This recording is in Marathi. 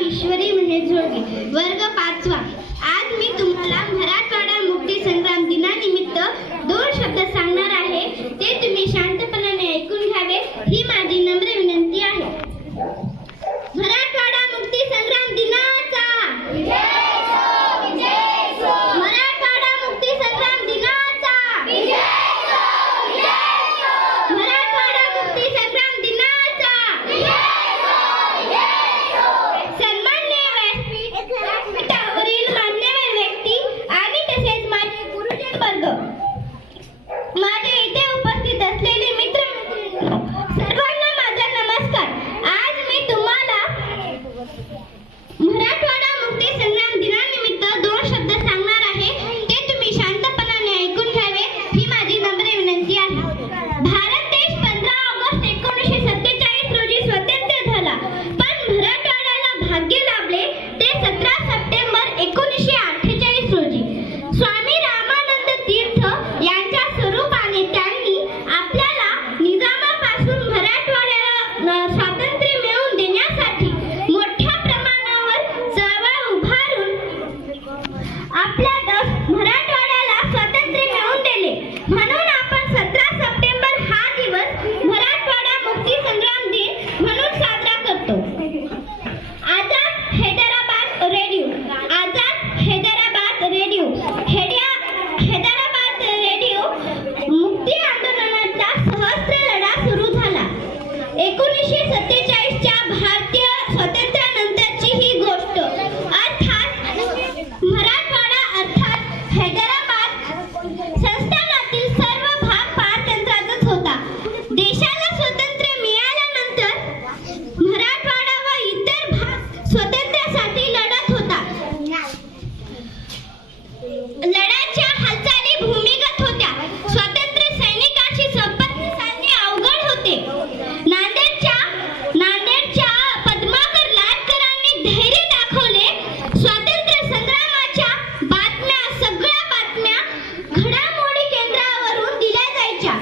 ईश्वरी महेश जोडगे, वर्ग 5वा। आज मी तुम्हाला मराठवाडा मुक्ती संग्राम दिनानिमित्त 2 शब्द सांगणार आहे। ते तुम्ही शांतपणाने ऐकून घ्यावे ही माझी नम्र विनंती आहे। मराठवाडा मुक्ती संग्राम दिनाचा मराठवाडा मुक्ती संग्राम दिनाचा मराठवाडा मुक्ती संग्राम दिनाचा सन्माननीय व्यासपीठावरील मान्यवर व्यक्ती आणि तसेच माझे गुरुजन वर्ग, माझे इथे उपस्थित असलेले मित्र, सर्वांना माझा नमस्कार। आज मी तुम्हाला मराठवाडा मुक्ती संग्राम दिनानिमित्त 2 शब्द सांगणार आहे। ते तुम्ही शांतपणाने ऐकून घ्यावे ही माझी नम्र विनंती आहे। भारत देश 15 ऑगस्ट 1947 रोजी स्वतंत्र झाला, पण मराठवाड्याला भाग्य लाभले ते 17 सप्टेंबर 1948 रोजी। स्वामी रामानंद तीर्थ यांच्या स्वरूपाने त्यांनी आपल्याला निजामापासून मराठवाड्याला स्वातंत्र्य मिळवून देण्यासाठी मोठ्या प्रमाणावर चळवळ उभारून आपल्या मराठवाड्याला स्वातंत्र्य मिळवून दिले। म्हणून आपण 17 सप्टेंबर हा दिवस मराठवाडा मुक्ती संग्राम दिन म्हणून साजरा करतो। Azad Hyderabad radio, Azad Hyderabad radio, Hyderabad radio मुक्ती आंदोलनाचा सहस्त्र लढा सुरू झाला। 1947 च्या भारतीय स्वातंत्र्यानंतरची ही गोष्ट, अर्थात मराठवाडा अर्थात हैदराबाद संस्थानातील सर्व भाग पारतंत्र्यातच होता। देशाला स्वातंत्र्य मिळाल्यानंतर मराठवाडा व इतर भाग स्वातंत्र्यासाठी लढत होता। लढ्याच्या हालचाली भूमिगत होत्या। स्वातंत्र्य सैनिकांशी संपर्क साधणे अवघड होते। नांदेडच्या पद्माकर लाटकरांनी धैर्य दाखवले। स्वातंत्र्य संग्रामाच्या बातम्या, सगळ्या बातम्या घडामोडी केंद्रावरून दिल्या जायच्या।